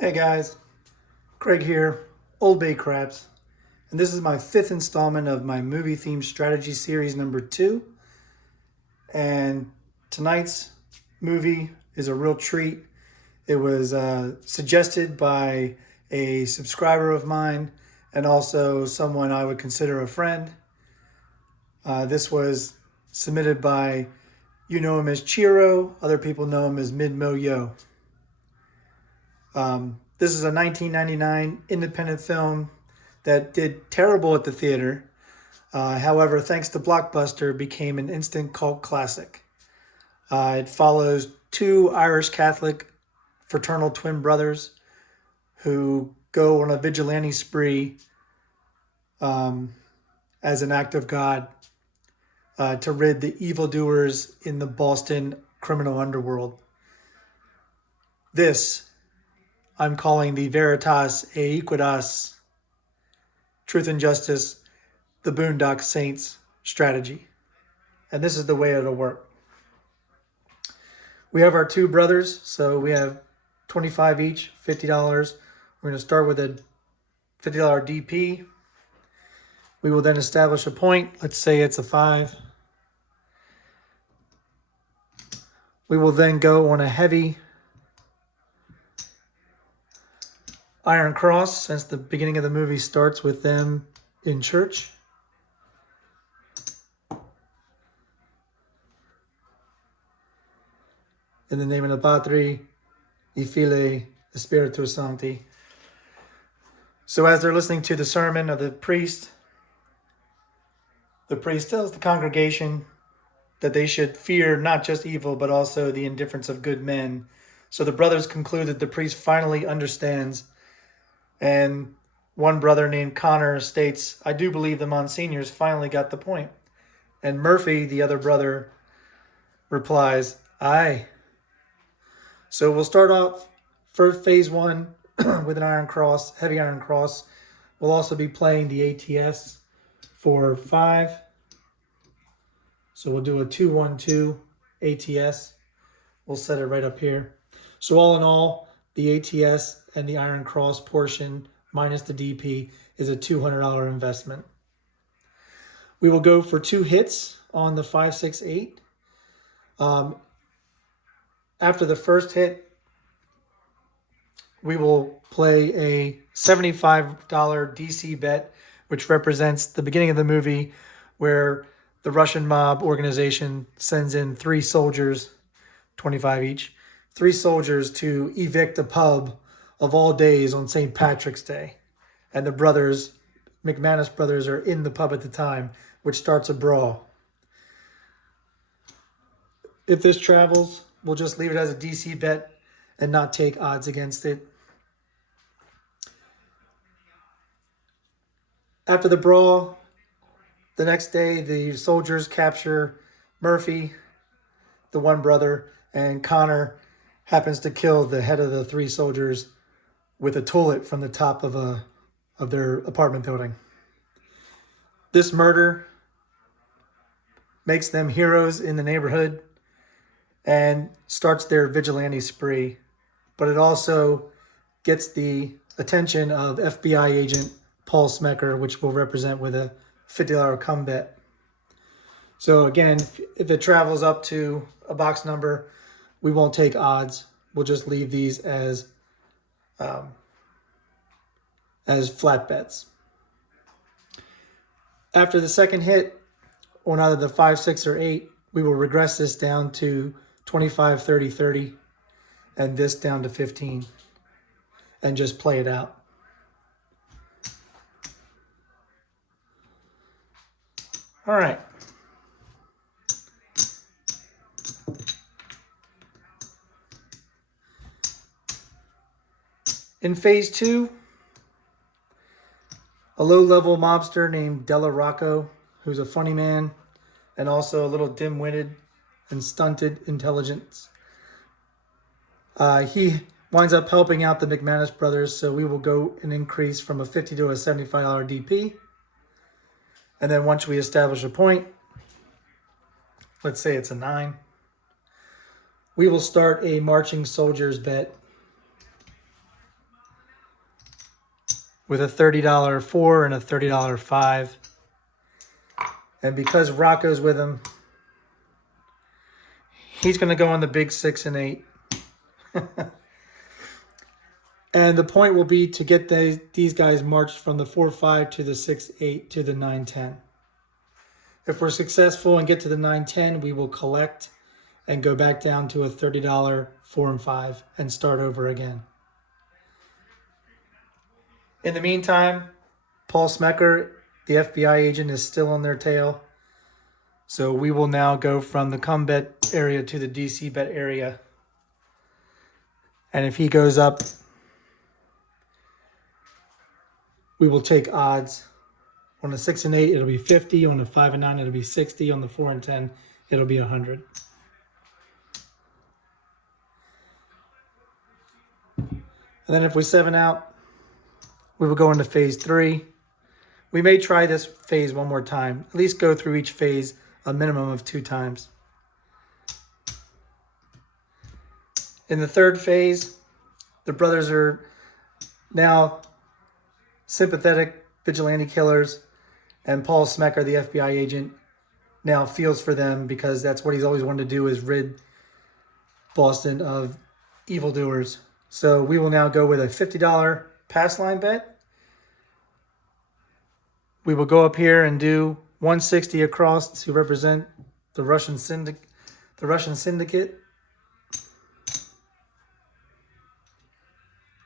Hey guys, Craig here, Old Bay Craps, and this is my fifth installment of my movie themed strategy series number 2. And tonight's movie is a real treat. It was suggested by a subscriber of mine and also someone I would consider a friend. This was submitted by, you know him as Chiro, other people know him as MidMoYo. This is a 1999 independent film that did terrible at the theater. However, thanks to Blockbuster, became an instant cult classic. It follows two Irish Catholic fraternal twin brothers who go on a vigilante spree as an act of God to rid the evildoers in the Boston criminal underworld. This I'm calling the Veritas, Aequitas, Truth and Justice, the Boondock Saints strategy. And this is the way it'll work. We have our two brothers, so we have 25 each, $50. We're going to start with a $50 DP. We will then establish a point. Let's say it's a 5. We will then go on a heavy Iron Cross, since the beginning of the movie starts with them in church. In the name of the Patri, y Filii, Spiritus Sancti. So as they're listening to the sermon of the priest tells the congregation that they should fear not just evil, but also the indifference of good men. So the brothers conclude that the priest finally understands. And one brother named Connor states, "I do believe the Monsignors finally got the point." And Murphy, the other brother, replies, "Aye." So we'll start off for phase 1 with an Iron Cross, heavy Iron Cross. We'll also be playing the ATS for 5. So we'll do a 2-1-2 ATS. We'll set it right up here. So all in all, the ATS and the Iron Cross portion minus the DP is a $200 investment. We will go for 2 hits on the 5, 6, 8. After the first hit, we will play a $75 DC bet, which represents the beginning of the movie where the Russian mob organization sends in 3 soldiers, 25 each, 3 soldiers to evict a pub of all days on St. Patrick's Day. And the brothers, MacManus Brothers, are in the pub at the time, which starts a brawl. If this travels, we'll just leave it as a DC bet and not take odds against it. After the brawl, the next day, the soldiers capture Murphy, the one brother, and Connor happens to kill the head of the 3 soldiers with a toilet from the top of their apartment building. This murder makes them heroes in the neighborhood and starts their vigilante spree, but it also gets the attention of FBI agent Paul Smecker, which will represent with a $50 come bet. So again, if it travels up to a box number, we won't take odds. We'll just leave these as flat bets. After the second hit on either the 5, 6, or 8, we will regress this down to 25, 30, 30, and this down to 15, and just play it out. All right. In phase 2, a low-level mobster named Della Rocco, who's a funny man and also a little dim-witted and stunted intelligence. He winds up helping out the MacManus brothers, so we will go an increase from a $50 to a $75 DP. And then once we establish a point, let's say it's a 9, we will start a marching soldiers bet with a $30 4 and a $30 5. And because Rocco's with him, he's going to go on the big 6 and 8. And the point will be to get these guys marched from the 4-5 to the 6-8 to the 9-10. If we're successful and get to the 9-10, we will collect and go back down to a $30 4 and 5 and start over again. In the meantime, Paul Smecker, the FBI agent, is still on their tail. So we will now go from the cum bet area to the DC bet area. And if he goes up, we will take odds. On the 6 and 8, it'll be 50. On the 5 and 9, it'll be 60. On the 4 and 10, it'll be 100. And then if we 7 out, we will go into phase 3. We may try this phase one more time. At least go through each phase a minimum of 2 times. In the third phase, the brothers are now sympathetic vigilante killers, and Paul Smecker, the FBI agent, now feels for them because that's what he's always wanted to do, is rid Boston of evildoers. So we will now go with a $50 pass line bet. We will go up here and do 160 across to represent the Russian syndicate.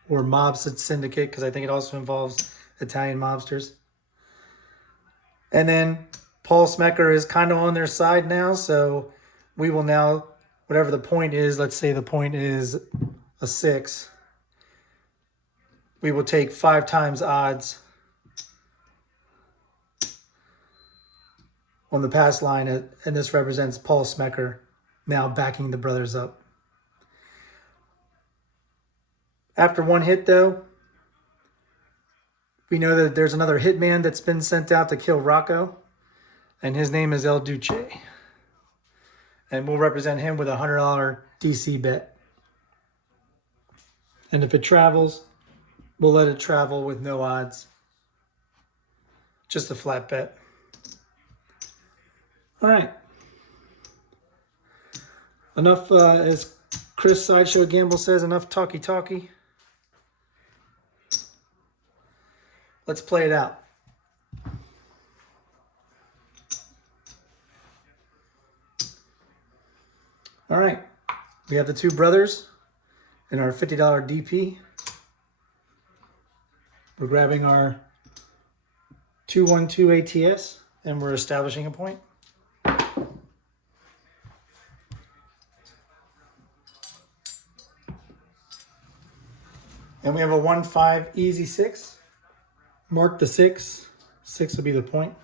Or mob syndicate, because I think it also involves Italian mobsters. And then Paul Smecker is kind of on their side now, so we will now, whatever the point is, let's say the point is a 6, we will take 5 times odds on the pass line, and this represents Paul Smecker now backing the brothers up. After one hit, though, we know that there's another hitman that's been sent out to kill Rocco, and his name is El Duce. And we'll represent him with a $100 DC bet. And if it travels, we'll let it travel with no odds. Just a flat bet. All right. Enough, as Chris Sideshow Gamble says, enough talky-talky. Let's play it out. All right. We have the 2 brothers and our $50 DP. We're grabbing our 212 ATS and we're establishing a point. And we have a 1-5 easy 6. Mark the 6. 6 will be the point.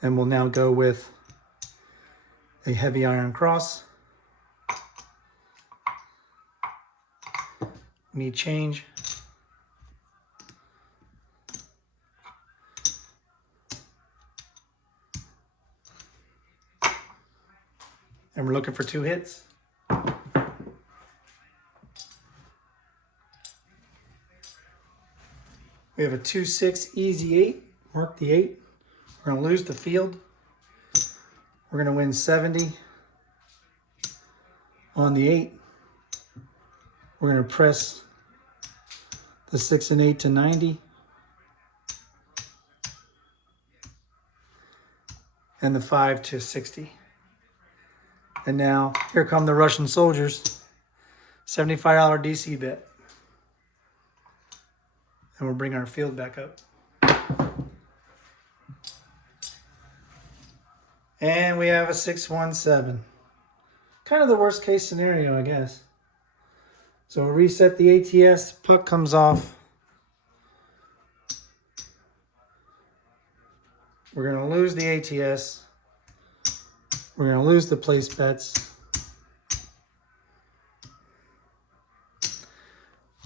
And we'll now go with a heavy iron cross. We need change. And we're looking for 2 hits. We have a 2-6 easy 8. Mark the 8. We're going to lose the field. We're going to win 70 on the 8. We're going to press the 6 and 8 to 90. And the 5 to 60. And now, here come the Russian soldiers. $75 DC bet. And we'll bring our field back up. And we have a 6-1-7. Kind of the worst case scenario, I guess. So we'll reset the ATS. Puck comes off. We're going to lose the ATS. We're going to lose the place bets.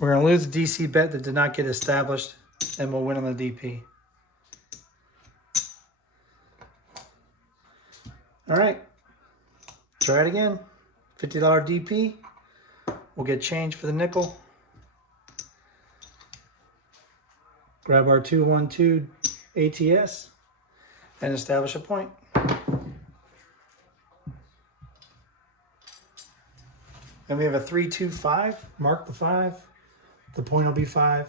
We're going to lose the DC bet that did not get established, and we'll win on the DP. All right. Try it again. $50 DP. We'll get change for the nickel. Grab our 2-1-2 ATS and establish a point. And we have a 3-2-5. Mark the 5. The point will be 5.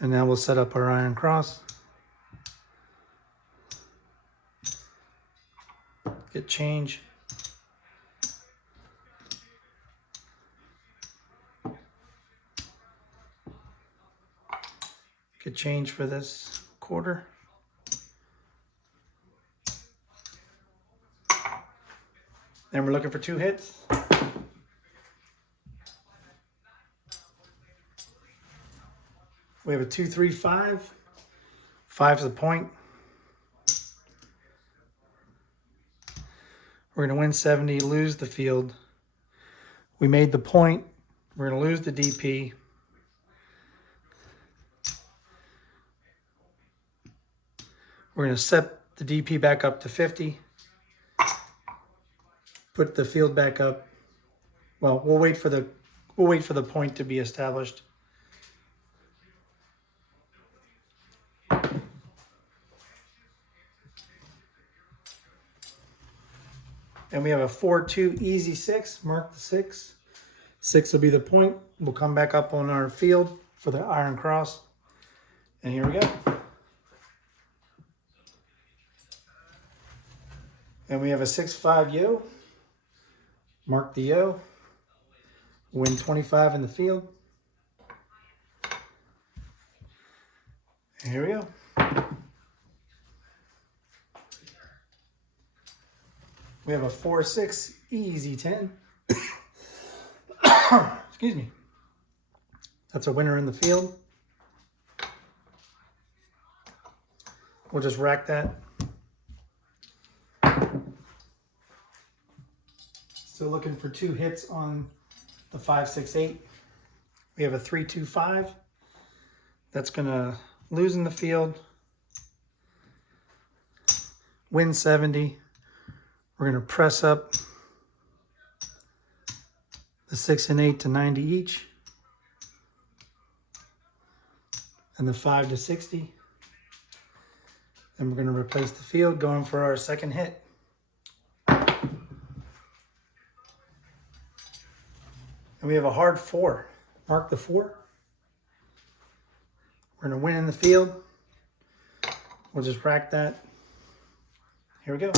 And now we'll set up our iron cross. Get change. Get change for this quarter. And we're looking for 2 hits. We have a 2-3-5. 5's the point. We're going to win 70, lose the field. We made the point. We're going to lose the DP. We're going to set the DP back up to 50. Put the field back up. Well, we'll wait for the point to be established. And we have a 4-2 easy 6. Mark the 6. 6 will be the point. We'll come back up on our field for the iron cross. And here we go. And we have a 6-5 yo. Mark the yo. Win 25 in the field. And here we go. We have a 4-6 easy 10. Excuse me. That's a winner in the field. We'll just rack that. Still looking for 2 hits on the 5-6-8. We have a 3-2-5. That's going to lose in the field. Win 70. We're going to press up the 6 and 8 to 90 each. And the 5 to 60. Then we're going to replace the field, going for our second hit. And we have a hard 4. Mark the 4. We're going to win in the field. We'll just rack that. Here we go.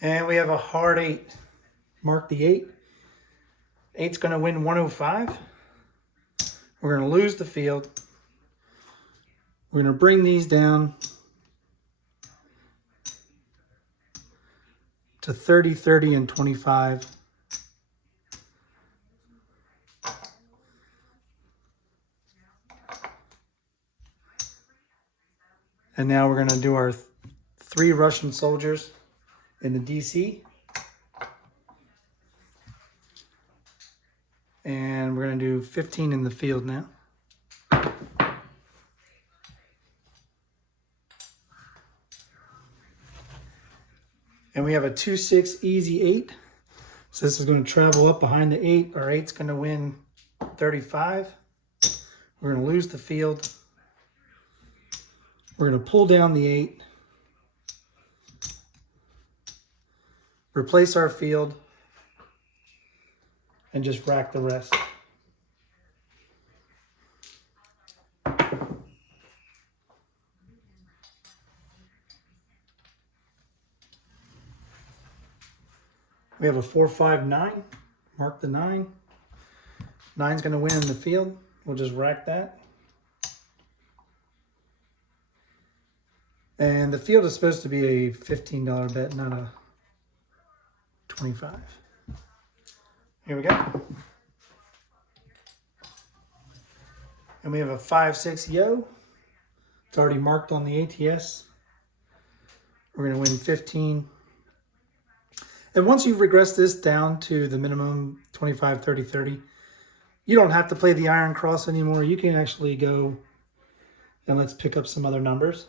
And we have a hard 8. Mark the 8. 8's going to win 105. We're going to lose the field. We're going to bring these down to 30, 30, and 25. And now we're going to do our 3 Russian soldiers in the DC. And we're going to do 15 in the field now. And we have a 2-6 easy 8. So this is going to travel up behind the 8. Our 8's going to win 35. We're going to lose the field. We're going to pull down the 8. Replace our field. And just rack the rest. We have a 4-5-9. Mark the 9. 9's going to win in the field. We'll just rack that. And the field is supposed to be a $15 bet, not a $25. Here we go. And we have a 5-6 yo. It's already marked on the ATS. We're going to win 15. And once you've regressed this down to the minimum 25, 30, 30, you don't have to play the iron cross anymore. You can actually go and let's pick up some other numbers.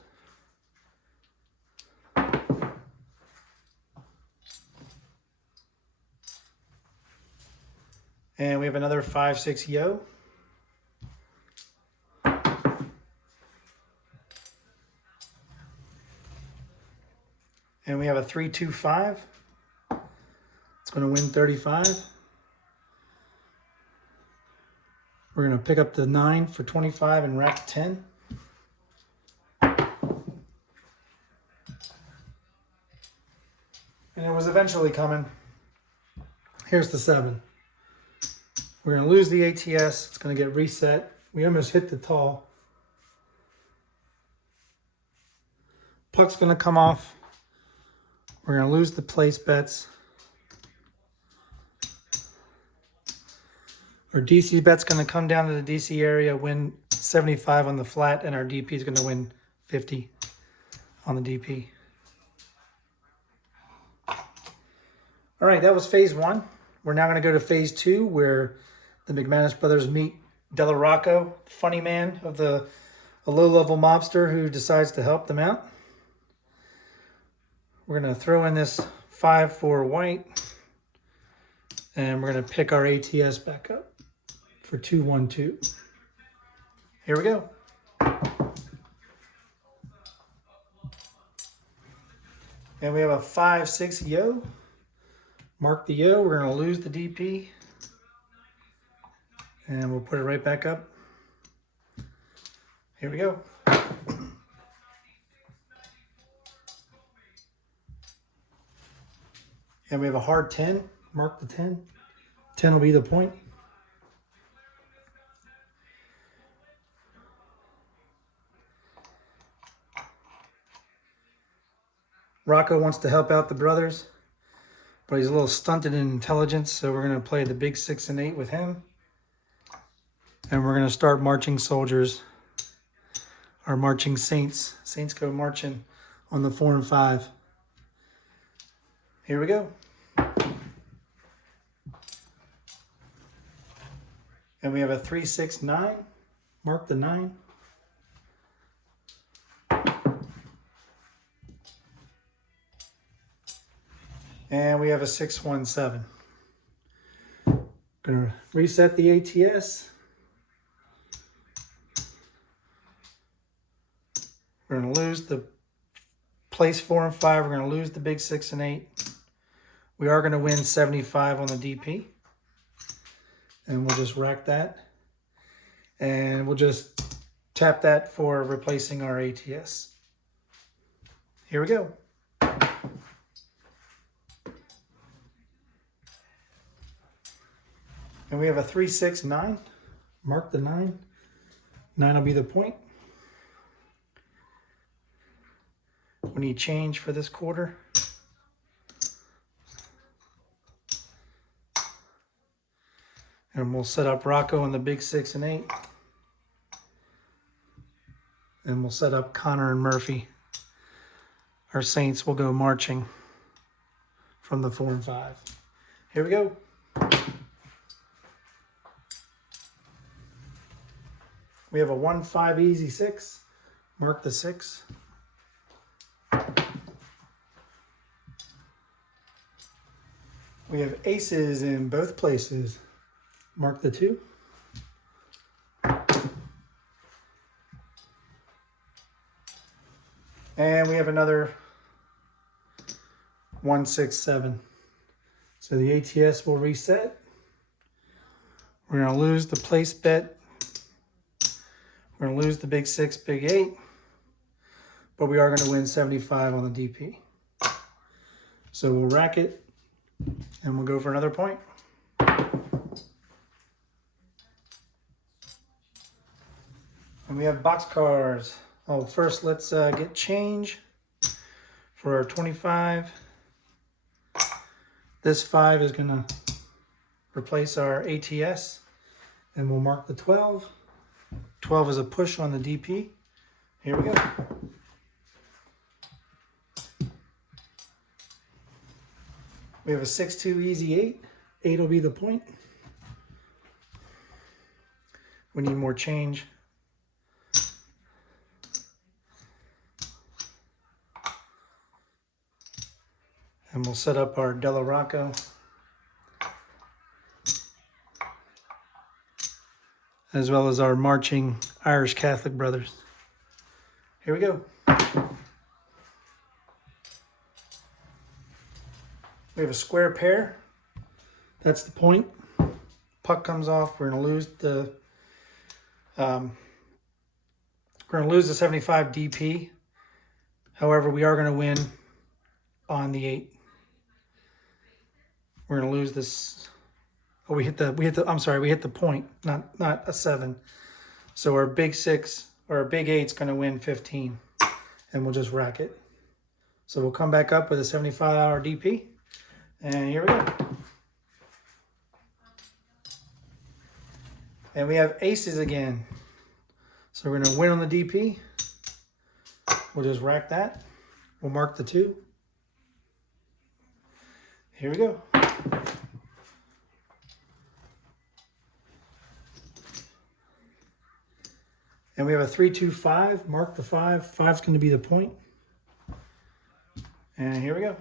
And we have another 5-6 yo. And we have a 3-2-5. It's going to win 35. We're going to pick up the 9 for 25 and rack 10. And it was eventually coming. Here's the 7. We're going to lose the ATS. It's going to get reset. We almost hit the tall. Puck's going to come off. We're going to lose the place bets. Our DC bet's going to come down to the DC area, win 75 on the flat, and our DP is going to win 50 on the DP. All right, that was phase 1. We're now going to go to phase 2, where the MacManus brothers meet Della Rocco, Funnyman of a low-level mobster who decides to help them out. We're going to throw in this 5 for white, and we're going to pick our ATS back up for 2-1-2. Here we go. And we have a 5-6 yo. Mark the yo. We're going to lose the DP. And we'll put it right back up. Here we go. And we have a hard 10. Mark the 10. 10 will be the point. Rocco wants to help out the brothers, but he's a little stunted in intelligence, so we're going to play the big 6 and 8 with him. And we're going to start marching soldiers, our marching saints. Saints go marching on the 4 and 5. Here we go. And we have a 3-6-9. Mark the 9. And we have a 6-1-7. Gonna reset the ATS. We're gonna lose the place 4 and 5. We're gonna lose the big 6 and 8. We are gonna win 75 on the DP. And we'll just rack that. And we'll just tap that for replacing our ATS. Here we go. And we have a 3-6-9. Mark the 9. 9 will be the point. We need change for this quarter. And we'll set up Rocco on the big 6 and 8. And we'll set up Connor and Murphy. Our Saints will go marching from the 4 and 5. Here we go. We have a 1-5 easy 6. Mark the 6. We have aces in both places. Mark the 2. And we have another 1-6-7. So the ATS will reset. We're going to lose the place bet. We're going to lose the big 6, big 8. But we are going to win 75 on the DP. So we'll rack it. And we'll go for another point. And we have boxcars. Oh, first let's get change for our 25. This 5 is going to replace our ATS. And we'll mark the 12. 12 is a push on the DP. Here we go. We have a 6-2 easy 8. 8 will be the point. We need more change. And we'll set up our Della Rocco. as well as our marching Irish Catholic brothers. Here we go. We have a square pair. That's the point. Puck comes off. We're going to lose the 75 DP. However, we are going to win on the 8. We're going to lose this. Oh, we hit the point, not a 7. So our big 6 or our big 8's going to win 15, and we'll just rack it. So we'll come back up with a 75-hour DP, and here we go. And we have aces again. So we're going to win on the DP. We'll just rack that. We'll mark the 2. Here we go. And we have a 3-2-5. Mark the 5. 5's going to be the point. And here we go.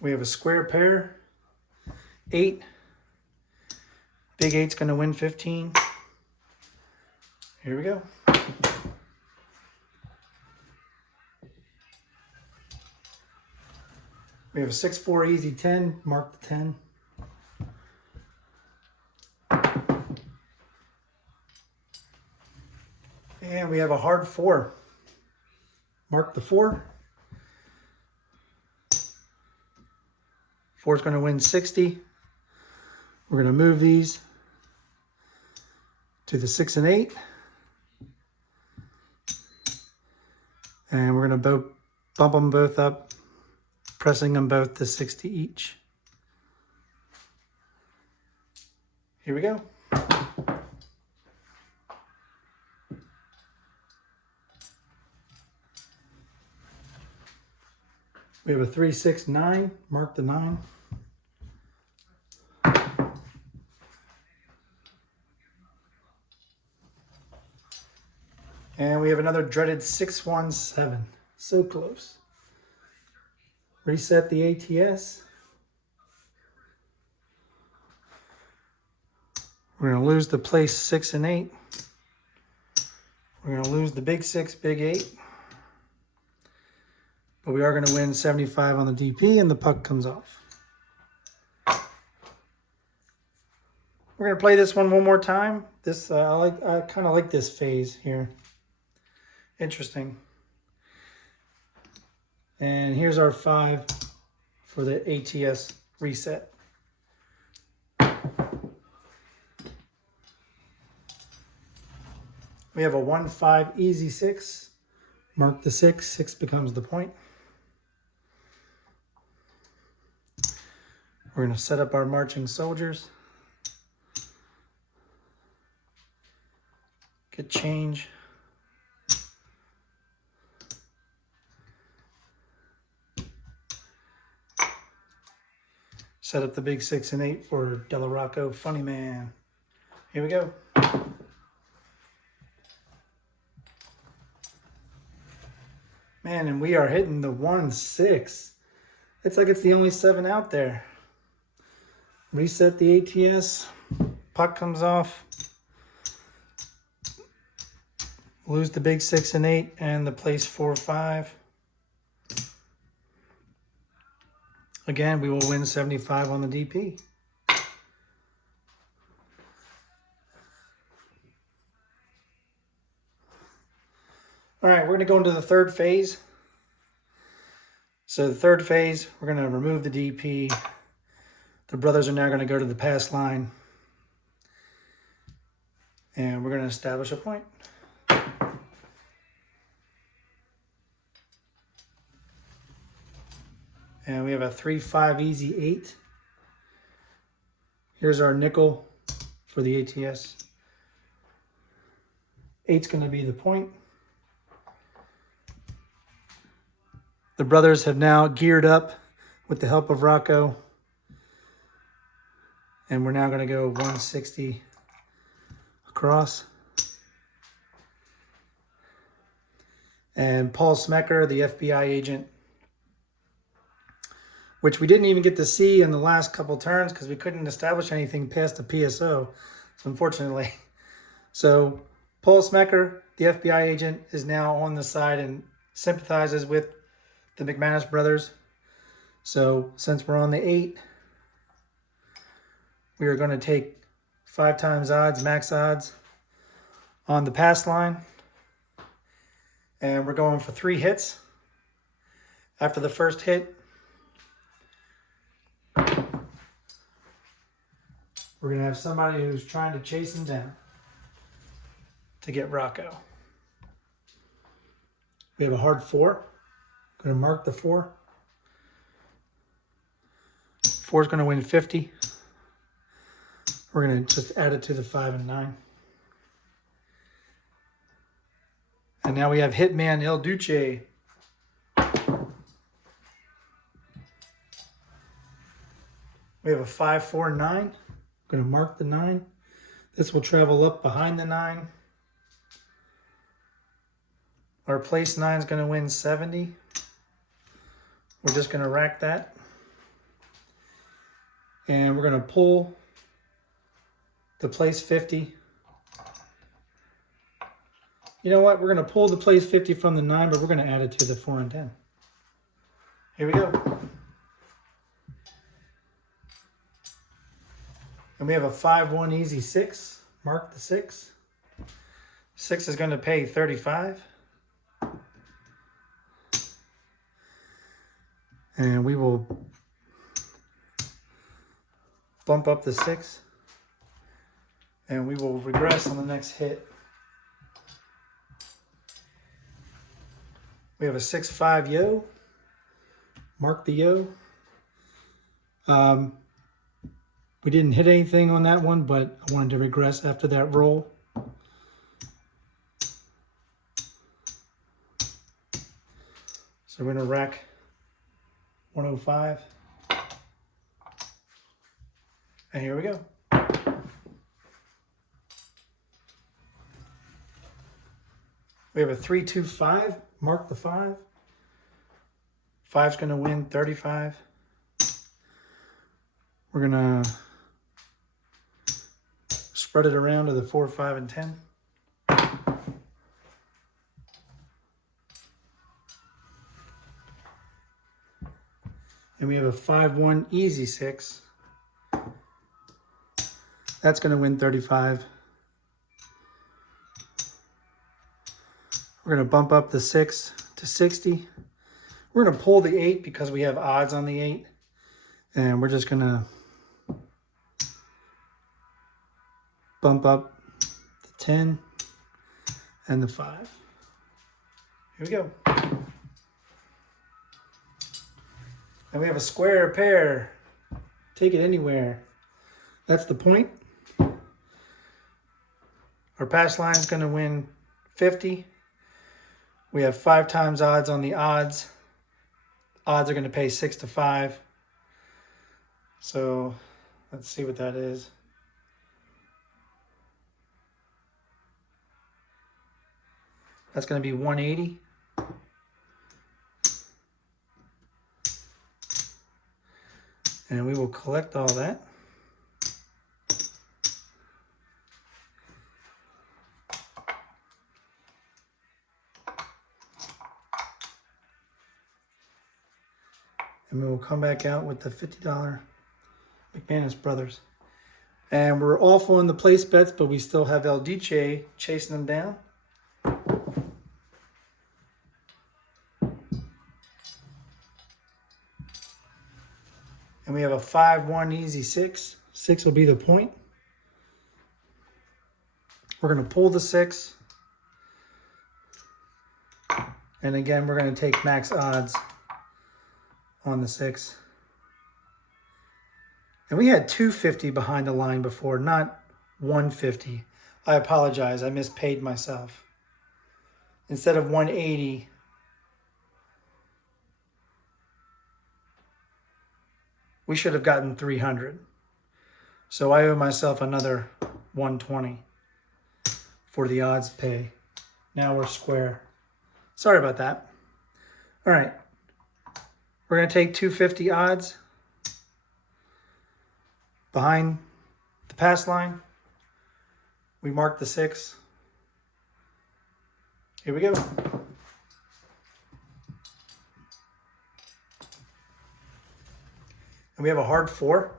We have a square pair. 8. Big 8's going to win 15. Here we go. We have a 6-4 easy 10. Mark the 10. And we have a hard 4. Mark the 4. 4's going to win 60. We're going to move these to the 6 and 8. And we're going to bump them both up, pressing them both to 60 each. Here we go. We have a 3-6-9. Mark the 9. And we have another dreaded 6-1-7. So close. Reset the ATS. We're going to lose the place 6 and 8. We're going to lose the big 6, big 8. But we are going to win 75 on the DP, and the puck comes off. We're going to play this one more time. This I kind of like this phase here. Interesting. And here's our 5 for the ATS reset. We have a 1-5 easy 6. Mark the 6. 6 becomes the point. We're going to set up our marching soldiers. Get change. Set up the big 6 and 8 for Della, Rocco, Funnyman. Here we go. Man, and we are hitting the 1-6. It's like it's the only 7 out there. Reset the ATS. Puck comes off. Lose the big 6 and 8 and the place 4-5. Again, we will win 75 on the DP. All right, we're going to go into the third phase. So the third phase, we're going to remove the DP. The brothers are now going to go to the pass line. And we're going to establish a point. And we have a 3-5 easy 8. Here's our nickel for the ATS. 8's going to be the point. The brothers have now geared up with the help of Rocco. And we're now going to go 160 across. And Paul Smecker, the FBI agent, which we didn't even get to see in the last couple turns because we couldn't establish anything past the PSO, so unfortunately. So Paul Smecker, the FBI agent, is now on the side and sympathizes with the MacManus brothers. So since we're on the 8, we are going to take 5 times odds, max odds, on the pass line. And we're going for 3 hits. After the first hit, we're going to have somebody who's trying to chase him down to get Rocco. We have a hard 4. Going to mark the 4. 4 is going to win 50. We're going to just add it to the 5 and 9. And now we have Hitman El Duce. We have a 5, 4, 9. I'm going to mark the 9. This will travel up behind the 9. Our place 9 is going to win 70. We're just going to rack that. And we're going to pull the place 50. You know what? We're going to pull the place 50 from the 9, but we're going to add it to the 4 and 10. Here we go. And we have a 5, 1, easy 6. Mark the 6. 6 is going to pay 35. And we will bump up the 6. And we will regress on the next hit. We have a 6, 5 yo. Mark the yo. We didn't hit anything on that one, but I wanted to regress after that roll. So we're going to rack 105. And here we go. We have a 3, 2, 5. Mark the 5. 5's going to win 35. We're going to spread it around to the 4, 5, and 10. And we have a 5, 1, easy 6. That's going to win 35. We're going to bump up the 6 to 60. We're going to pull the 8 because we have odds on the 8. And we're just going to bump up the 10 and the 5. Here we go. And we have a square pair. Take it anywhere. That's the point. Our pass line is going to win 50. We have 5 times odds on the odds. Odds are going to pay 6 to 5. So let's see what that is. That's going to be 180. And we will collect all that. And we will come back out with the $50 MacManus Brothers. And we're off on the place bets, but we still have El Duce chasing them down. And we have a 5, 1, easy 6. 6 will be the point. We're going to pull the 6. And again, we're going to take max odds on the 6. And we had 250 behind the line before, not 150. I apologize. I mispaid myself. Instead of 180, we should have gotten 300. So I owe myself another 120 for the odds pay. Now we're square. Sorry about that. All right. We're going to take 250 odds behind the pass line. We mark the 6. Here we go. And we have a hard 4.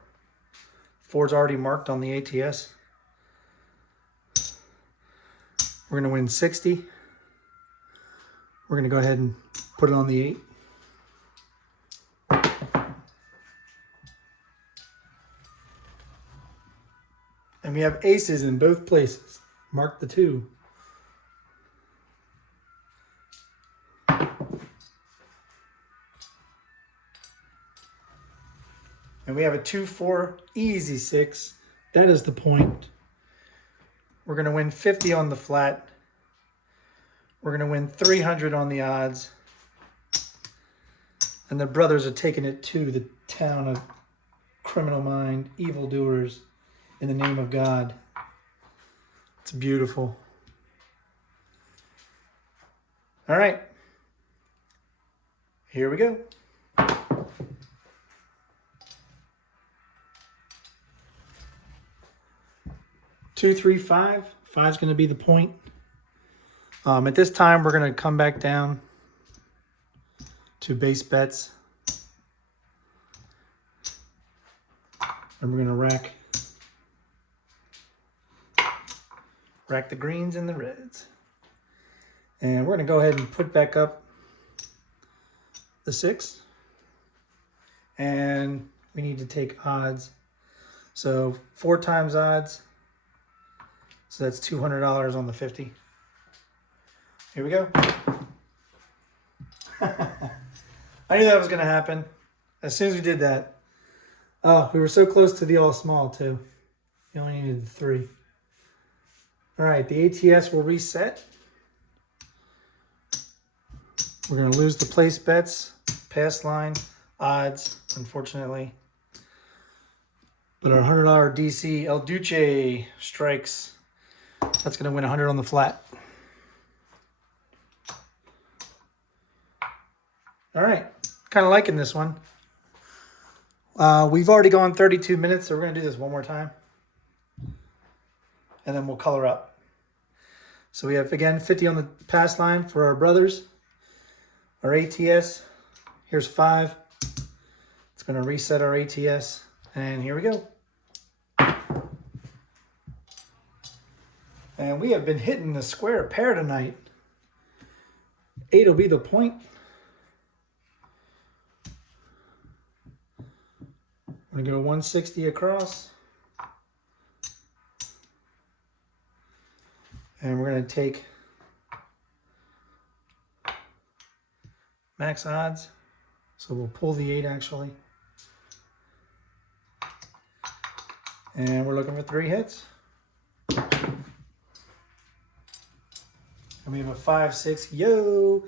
4's already marked on the ATS. We're going to win 60. We're going to go ahead and put it on the 8. And we have aces in both places. Mark the 2. And we have a 2-4 easy 6. That is the point. We're going to win 50 on the flat. We're going to win 300 on the odds. And the brothers are taking it to the town of criminal mind, evildoers, in the name of God. It's beautiful. All right. Here we go. 2, 3, 5. 5's going to be the point. At this time, we're going to come back down to base bets. And we're going to rack the greens and the reds. And we're going to go ahead and put back up the 6. And we need to take odds. So 4 times odds. So that's $200 on the 50. Here we go. I knew that was going to happen. As soon as we did that. Oh, we were so close to the all small too. You only needed the 3. All right, the ATS will reset. We're going to lose the place bets, pass line, odds, unfortunately. But our $100 DC El Duce strikes. That's going to win 100 on the flat. All right, kind of liking this one. We've already gone 32 minutes, so we're going to do this one more time. And then we'll color up. So we have, again, 50 on the pass line for our brothers. Our ATS, here's 5. It's going to reset our ATS. And here we go. And we have been hitting the square pair tonight. 8 will be the point. I'm going to go 160 across. And we're going to take max odds. So we'll pull the 8 actually. And we're looking for 3 hits. And we have a 5, 6. Yo,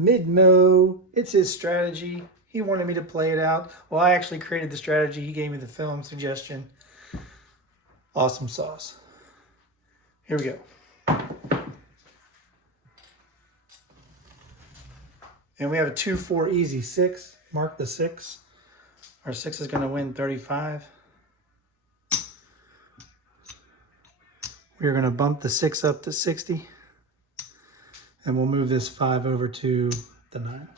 MidMoYo. It's his strategy. He wanted me to play it out. Well, I actually created the strategy. He gave me the film suggestion. Awesome sauce. Here we go. And we have a 2, 4 easy 6. Mark the 6. Our 6 is going to win 35. We're going to bump the 6 up to 60. And we'll move this 5 over to the 9.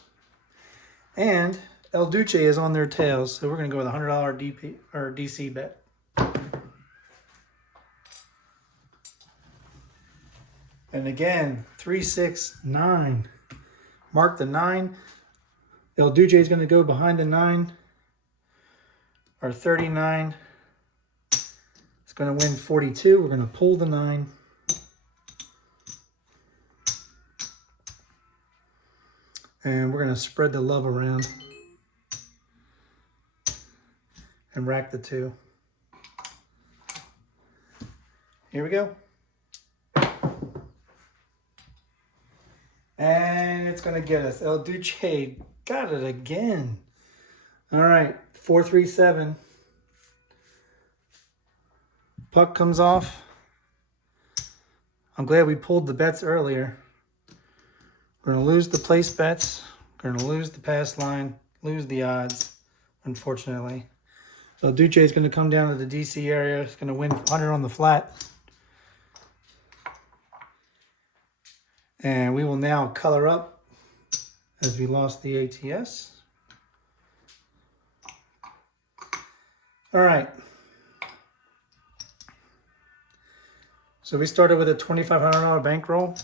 And El Duce is on their tails, so we're going to go with a $100 DP or DC bet. And again, 3, 6, 9. Mark the 9. El Duce is going to go behind the 9. Our 39 is going to win 42. We're going to pull the 9. And we're going to spread the love around and rack the 2. Here we go. And it's going to get us. El Duce got it again. All right, 4, 3, 7. Puck comes off. I'm glad we pulled the bets earlier. We're going to lose the place bets. We're going to lose the pass line. lose the odds, unfortunately. So Duce is going to come down to the DC area. He's going to win 100 on the flat. And we will now color up as we lost the ATS. All right. So we started with a $2,500 bankroll.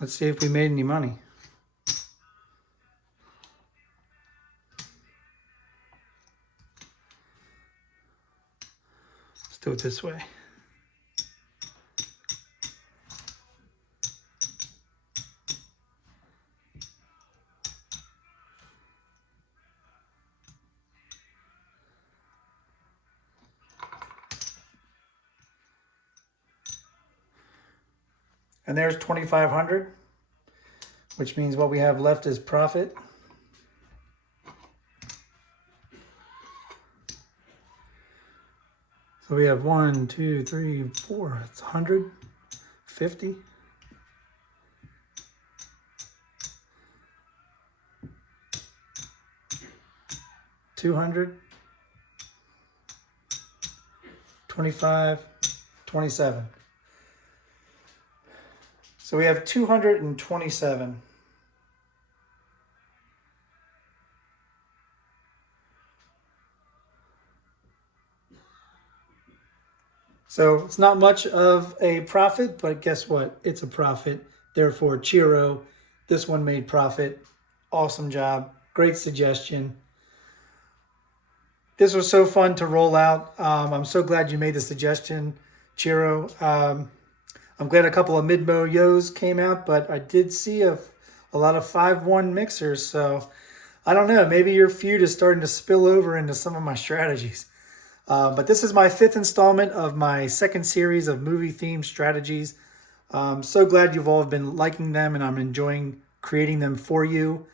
Let's see if we made any money. Let's do it this way. And there's 2,500, which means what we have left is profit. So we have 1, 2, 3, 4. It's 150. $200, 25, 27. So we have 227. So it's not much of a profit, but guess what? It's a profit. Therefore, Chiro, this one made profit. Awesome job. Great suggestion. This was so fun to roll out. I'm so glad you made the suggestion, Chiro. I'm glad a couple of MidMoYos came out, but I did see a lot of 5-1 mixers. So I don't know, maybe your feud is starting to spill over into some of my strategies. But this is my 5th installment of my 2nd series of movie-themed strategies. So glad you've all been liking them, and I'm enjoying creating them for you.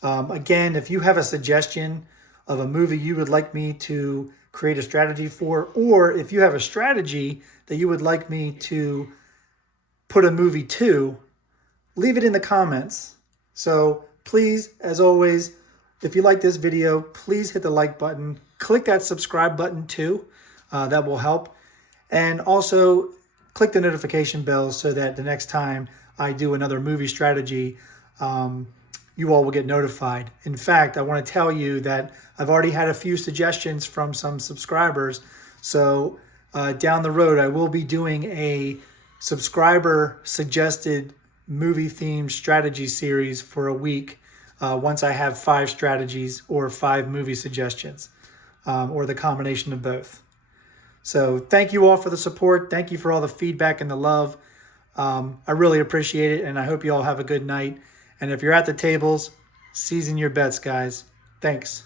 Again, if you have a suggestion of a movie you would like me to create a strategy for, or if you have a strategy that you would like me to put a movie to, leave it in the comments. So please, as always, if you like this video, please hit the like button. Click that subscribe button too. That will help. And also click the notification bell so that the next time I do another movie strategy, you all will get notified. In fact, I want to tell you that I've already had a few suggestions from some subscribers. So down the road, I will be doing a subscriber suggested movie themed strategy series for a week once I have 5 strategies or 5 movie suggestions, or the combination of both. So thank you all for the support. Thank you for all the feedback and the love. I really appreciate it, and I hope you all have a good night. And if you're at the tables, season your bets, guys. Thanks.